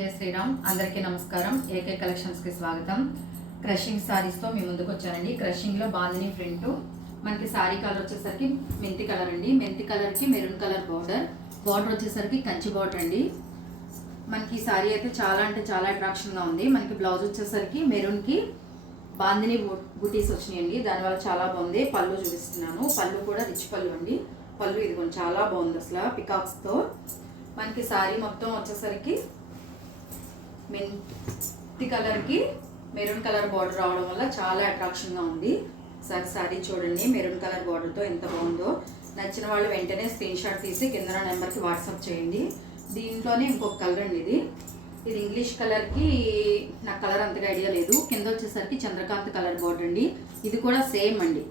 జయ శ్రీరామ్. అందరికీ నమస్కారం. ఏకే కలెక్షన్స్కి స్వాగతం. క్రషింగ్ శారీస్తో మీ ముందుకు వచ్చానండి. క్రషింగ్లో బాందిని ప్రింట్. మనకి శారీ కలర్ వచ్చేసరికి మెంతి కలర్ అండి. మెంతి కలర్కి మెరూన్ కలర్ బార్డర్. బార్డర్ వచ్చేసరికి కంచి బార్డర్ అండి. మనకి ఈ అయితే చాలా అంటే చాలా అట్రాక్షన్గా ఉంది. మనకి బ్లౌజ్ వచ్చేసరికి మెరూన్కి బాందిని బు- బుటీస్ వచ్చినాయండి. దానివల్ల చాలా బాగుంది. పళ్ళు చూపిస్తున్నాను. పళ్ళు కూడా రిచ్ పళ్ళు అండి. పళ్ళు ఇది కొంచెం చాలా బాగుంది అసలు పికాక్స్తో. మనకి శారీ మొత్తం వచ్చేసరికి మెంతి కలర్కి మెరూన్ కలర్ బార్డర్ రావడం వల్ల చాలా అట్రాక్షన్గా ఉంది. సార్ శారీ చూడండి మెరూన్ కలర్ బార్డర్తో ఎంత బాగుందో. నచ్చిన వాళ్ళు వెంటనే స్క్రీన్ షాట్ తీసి కింద నెంబర్కి వాట్సాప్ చేయండి. దీంట్లోనే ఇంకొక కలర్ అండి ఇది. ఇది ఇంగ్లీష్ కలర్కి నాకు కలర్ అంతగా ఐడియా లేదు. కింద వచ్చేసరికి చంద్రకాంత్ కలర్ బార్డర్ అండి. ఇది కూడా సేమ్ అండి.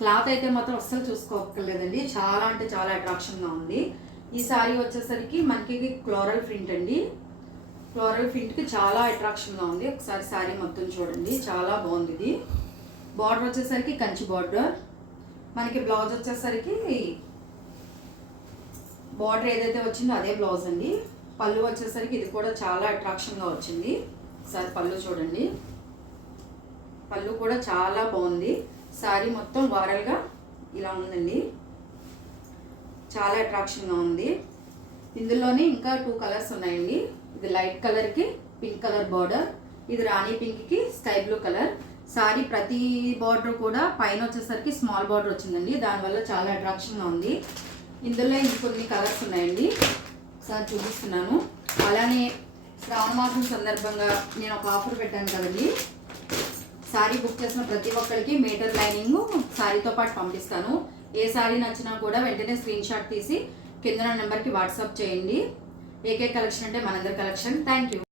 క్లాత్ అయితే మాత్రం అస్సలు చూసుకోక్కర్లేదండి. చాలా అంటే చాలా అట్రాక్షన్గా ఉంది. ఈ శారీ వచ్చేసరికి మనకి ఫ్లోరల్ ప్రింట్ అండి. ఫ్లోరల్ ఫింట్కి చాలా అట్రాక్షన్గా ఉంది. ఒకసారి శారీ మొత్తం చూడండి. చాలా బాగుంది ఇది. బార్డర్ వచ్చేసరికి కంచి బార్డర్ మనకి బ్లౌజ్ వచ్చేసరికి బార్డర్ ఏదైతే వచ్చిందో అదే బ్లౌజ్ అండి. పళ్ళు వచ్చేసరికి ఇది కూడా చాలా అట్రాక్షన్గా వచ్చింది. ఒకసారి పళ్ళు చూడండి. పళ్ళు కూడా చాలా బాగుంది. శారీ మొత్తం వారల్గా ఇలా ఉందండి. చాలా అట్రాక్షన్గా ఉంది. ఇందులోనే ఇంకా టూ కలర్స్ ఉన్నాయండి. ఇది లైట్ కలర్కి పింక్ కలర్ బార్డర్ ఇది రాణి పింక్కి స్కై బ్లూ కలర్ సారీ ప్రతి బార్డర్ కూడా పైన వచ్చేసరికి స్మాల్ బార్డర్ వచ్చిందండి. దానివల్ల చాలా అట్రాక్షన్గా ఉంది. ఇందులో ఇంకొన్ని కలర్స్ ఉన్నాయండి. ఒకసారి చూపిస్తున్నాను. అలానే శ్రావణ మాసం సందర్భంగా నేను ఒక ఆఫర్ పెట్టాను కదండి. సారీ బుక్ చేసిన ప్రతి ఒక్కరికి మీటర్ లైనింగ్ సారీతో పాటు పంపిస్తాను. ఏ సారీ నచ్చినా కూడా వెంటనే స్క్రీన్ షాట్ తీసి కింద నెంబర్కి వాట్సాప్ చేయండి. ఏకే కలెక్షన్ అంటే మనందరి కలెక్షన్. Thank you